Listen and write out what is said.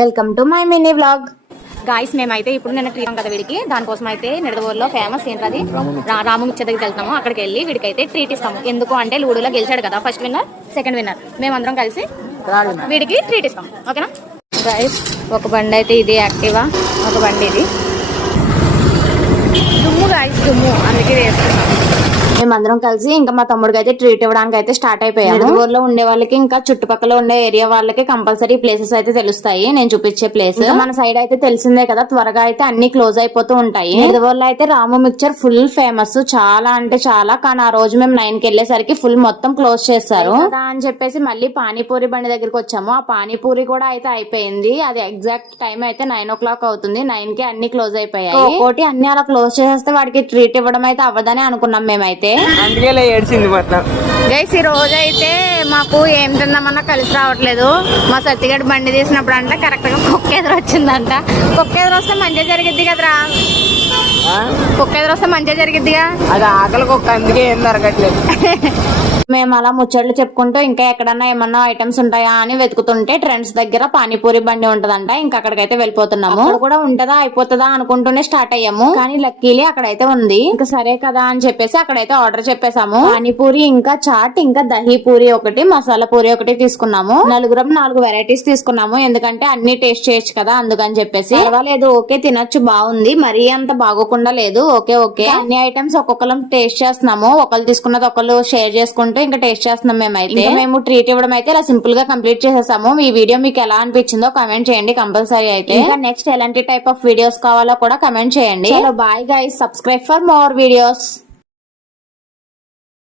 Welcome to my mini vlog. Guys మేమైతే ఇప్పుడు నేను ట్రీట్ కదా వీడికి, దానికోసం అయితే నిడదవోల్లో ఫేమస్ ఏంటది రాము ముచ్చ దగ్గరికి వెళ్తాము. అక్కడికి వెళ్ళి వీడికైతే ట్రీట్ ఇస్తాము. ఎందుకు అంటే లూడోలో గెలిచాడు కదా, ఫస్ట్ విన్నర్ సెకండ్ విన్నర్, మేమందరం కలిసి వీడికి ట్రీట్ ఇస్తాం. ఓకేనా గాయస్? ఒక బండి అయితే ఇది యాక్టివా, ఒక బండి ఇది దుమ్ము గాయస్, దుమ్ము అందుకే వేస్తున్నాం. మేమందరం కలిసి ఇంకా మా తమ్ముడికి అయితే ట్రీట్ ఇవ్వడానికి అయితే స్టార్ట్ అయిపోయాము. ఊర్లో ఉండే వాళ్ళకి ఇంకా చుట్టుపక్కల ఉండే ఏరియా వాళ్ళకి కంపల్సరీ ప్లేసెస్ అయితే తెలుస్తాయి. నేను చూపించే ప్లేస్ మన సైడ్ అయితే తెలిసిందే కదా, త్వరగా అయితే అన్ని క్లోజ్ అయిపోతూ ఉంటాయి. నిడదవోల్లో అయితే రాము మిక్చర్ ఫుల్ ఫేమస్, చాలా అంటే చాలా. కానీ ఆ రోజు మేము 9 కి వెళ్ళేసరికి ఫుల్ మొత్తం క్లోజ్ చేస్తారు అని చెప్పేసి మళ్ళీ పానీపూరి బండి దగ్గరికి వచ్చాము. ఆ పానీపూరి కూడా అయితే అయిపోయింది. అది ఎగ్జాక్ట్ టైం అయితే 9 o'clock అవుతుంది. 9 కి అన్ని క్లోజ్ అయిపోయాయి. ఒకటి అన్ని అలా క్లోజ్ చేసేస్తే వాడికి ట్రీట్ ఇవ్వడం అయితే అవ్వదని అనుకున్నాం మేమైతే. అందుకే ఏడ్చింది మొత్తం. గైస్ ఈ రోజు అయితే మాకు ఏం తిందామన్నా కలిసి రావట్లేదు. మా సత్తిగడ్డ బండి తీసినప్పుడు అంటే కరెక్ట్ గా కుక్క ఎదురు వచ్చిందంట. కుక్క ఎదురు వస్తే మంచిగా జరిగిద్ది కదరా, కుక్క ఎదురు వస్తే మంచిగా జరిగిద్దిగా. అది ఆకలి కుక్క, అందుకే ఏం దొరకట్లేదు. మేము అలా ముచ్చట్లు చెప్పుకుంటూ ఇంకా ఎక్కడన్నా ఏమన్నా ఐటమ్స్ ఉంటాయా అని వెతుకుతుంటే ట్రెండ్స్ దగ్గర పానీపూరి బండి ఉంటదంట. ఇంకా అక్కడికైతే వెళ్ళిపోతున్నాము. అక్కడ కూడా ఉంటదా అయిపోతుందా అనుకుంటూనే స్టార్ట్ అయ్యాము. కానీ లక్కీలీ అక్కడైతే ఉంది. ఇంకా సరే కదా అని చెప్పేసి అక్కడైతే ఆర్డర్ చెప్పేసాము. పానీపూరి ఇంకా చాట్ ఇంకా దహీ పూరి ఒకటి, మసాలా పూరి ఒకటి తీసుకున్నాము. నలుగురం 4 వెరైటీస్ తీసుకున్నాము. ఎందుకంటే అన్ని టేస్ట్ చేయొచ్చు కదా, అందుకని చెప్పేసి. పర్వాలేదు, ఓకే తినొచ్చు, బాగుంది, మరీ అంత బాగోకుండా లేదు, ఓకే ఓకే. అన్ని ఐటమ్స్ ఒక్కొక్కరం టేస్ట్ చేస్తున్నాము. ఒకళ్ళు తీసుకున్నది ఒకళ్ళు షేర్ చేసుకుంటూ ఇంకా టేస్ట్ చేస్తున్నాం. మేమైతే మేము ట్రీట్ ఇవ్వడం అయితే ఇలా సింపుల్ గా కంప్లీట్ చేసేసాము. ఈ వీడియో మీకు ఎలా అనిపించిందో కమెంట్ చేయండి కంపల్సరీ. అయితే ఇంకా నెక్స్ట్ ఎలాంటి టైప్ ఆఫ్ వీడియోస్ కావాలో కూడా కమెంట్ చేయండి. Bye guys, subscribe for more videos.